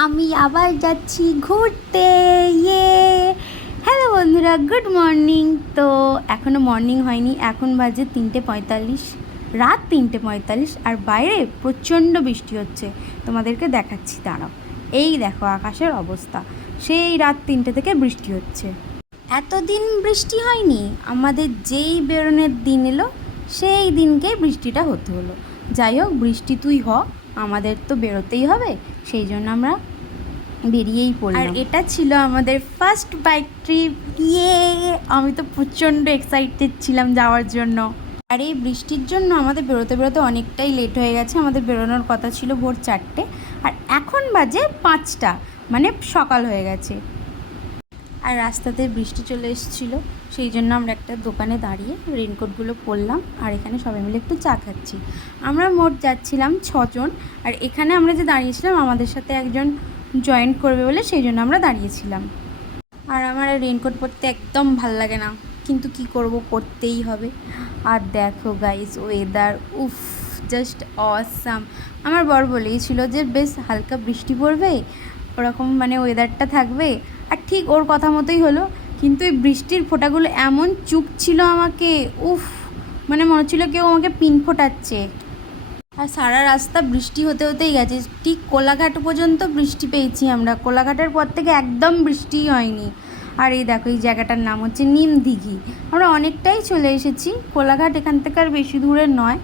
আমি আবার যাচ্ছি ঘুরতে। ইয়ে হ্যালো বন্ধুরা, গুড মর্নিং। তো এখনও মর্নিং হয়নি, এখন বাজে 3:45, রাত 3:45, আর বাইরে প্রচণ্ড বৃষ্টি হচ্ছে। তোমাদেরকে দেখাচ্ছি, দাঁড়াও। এই দেখো আকাশের অবস্থা, সেই রাত 3টে থেকে বৃষ্টি হচ্ছে। এতদিন বৃষ্টি হয়নি, আমাদের যেই বেরোনোর দিন এলো সেই দিনকে বৃষ্টিটা হতে হলো। যাই হোক, বৃষ্টি তুই হ, আমাদের তো বেরোতেই হবে, সেই জন্য আমরা বেরিয়েই পড়লাম। আর এটা ছিল আমাদের ফার্স্ট বাইক ট্রিপ। ইয়ে, আমি তো প্রচণ্ড এক্সাইটেড ছিলাম যাওয়ার জন্য। আর এই বৃষ্টির জন্য আমাদের বেরোতে বেরোতে অনেকটাই লেট হয়ে গেছে। আমাদের বেরোনোর কথা ছিল ভোর 4টে, আর এখন বাজে 5টা, মানে সকাল হয়ে গেছে। আর রাস্তাতে বৃষ্টি চলে এসেছিলো, সেই জন্য আমরা একটা দোকানে দাঁড়িয়ে রেনকোটগুলো পরলাম, আর এখানে সবাই মিলে একটু চা খাচ্ছি। আমরা মোট যাচ্ছিলাম 6জন, আর এখানে আমরা যে দাঁড়িয়েছিলাম আমাদের সাথে একজন জয়েন করবে বলে সেই জন্য আমরা দাঁড়িয়েছিলাম। আর আমার রেনকোট পরতে একদম ভাল লাগে না, কিন্তু কি করব, পরতেই হবে। আর দেখো গাইস, ওয়েদার উফ, জাস্ট অসাম। আমার বর বলেইছিল যে বেশ হালকা বৃষ্টি পড়বে, ওরকম মানে ওয়েদারটা থাকবে, আর ঠিক ওর কথা মতোই হলো। কিন্তু এই বৃষ্টির ফোঁটাগুলো এমন চুপছিল আমাকে, উফ, মানে মনে হচ্ছিলো কেউ আমাকে পিন ফোটাচ্ছে। আর সারা রাস্তা বৃষ্টি হতে হতেই গেছে, ঠিক কোলাঘাট পর্যন্ত বৃষ্টি পেয়েছি আমরা। কোলাঘাটের পর থেকে একদম বৃষ্টিই হয়নি। আর এই দেখো, এই জায়গাটার নাম হচ্ছে নিম দিঘি। আমরা অনেকটাই চলে এসেছি, কোলাঘাট এখান থেকে আর বেশি দূরে নয়।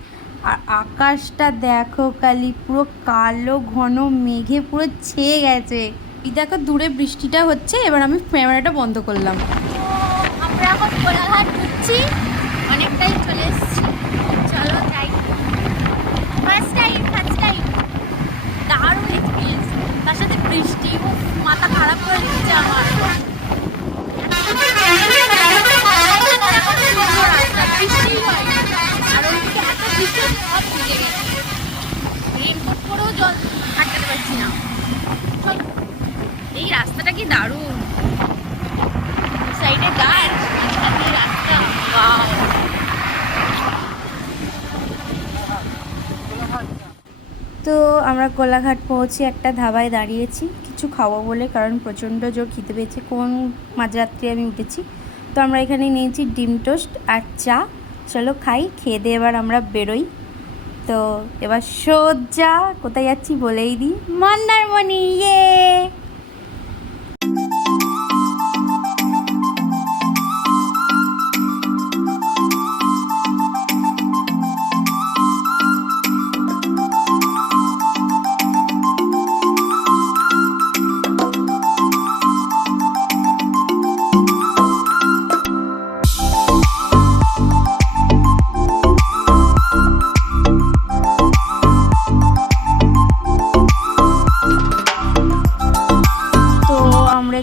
আর আকাশটা দেখো কালি, পুরো কালো ঘন মেঘে পুরো ছেয়ে গেছে। এই দেখো দূরে বৃষ্টিটা হচ্ছে। এবার আমি ক্যামেরাটা বন্ধ করলাম। আমরা এখন কোলাঘাট ঢুকছি, অনেকটাই চলে এসেছি, চলো যাই। ফার্স্ট টাইম দারুণ এক্সপিরিয়েন্স, তার সাথে বৃষ্টি, মাথা খারাপ করে দিচ্ছে আমার। বৃষ্টি হয় আর ওইদিকে এত বৃষ্টি সব ভিজে গেছে, রেনকোট পরেও জল আটকাতে পারছি না। এই রাস্তাটা কি দারুণ, সাইডে গাছ, মাঝখানে রাস্তা। ওয়াও। তো আমরা কোলাঘাট পৌঁছে একটা ধাবায় দাঁড়িয়েছি কিছু খাবো বলে, কারণ প্রচণ্ড জোর খিদে পেয়েছে। কোন মাঝরাত্রে আমি উঠেছি। তো আমরা এখানে নিয়েছি ডিম টোস্ট আর চা। চলো খাই, খেয়ে দিয়ে এবার আমরা বেরোই। তো এবার সোজা কোথায় যাচ্ছি বলেই দিই, মন্দারমণি। ইয়ে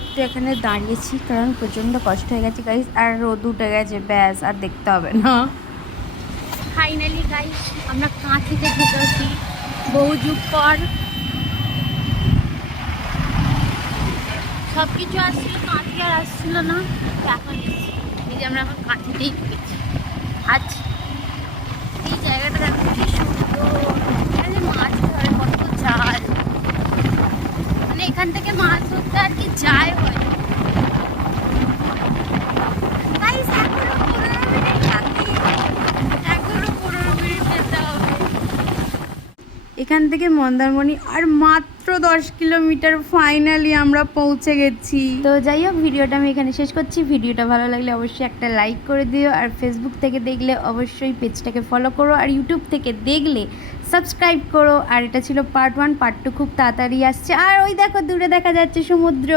একটু এখানে দাঁড়িয়েছি, কারণ প্রচণ্ড কষ্ট হয়ে গেছে গাইস, আর রোদ উঠে গেছে, ব্যাস আর দেখতে হবে না। ফাইনালি গাইস, আমরা কাঁথিতে ঢুকেছি বহু যুগ পর। সব কিছু আসছিল, কাঁথি আর আসছিল না, এখন এসেছি। এই যে আমরা এখন কাঁথিতেই ঢুকেছি। আজ এই জায়গাটা দেখো কি সুন্দর, এখানে মাছ ধরে, কত জাল, মানে এখান থেকে মাছ ধরতে আর কি যায় হয়। এখান থেকে মন্দারমণি আর মাত্র 10 কিলোমিটার। ফাইনালি আমরা পৌঁছে গেছি। তো যাই হোক, ভিডিওটা আমি এখানে শেষ করছি। ভিডিওটা ভালো লাগলে অবশ্যই একটা লাইক করে দিও, আর ফেসবুক থেকে দেখলে অবশ্যই পেজটাকে ফলো করো, আর ইউটিউব থেকে দেখলে সাবস্ক্রাইব করো। আর এটা ছিল পার্ট 1, পার্ট 2 খুব তাড়াতাড়ি আসছে। আর ওই দেখো দূরে দেখা যাচ্ছে সমুদ্র।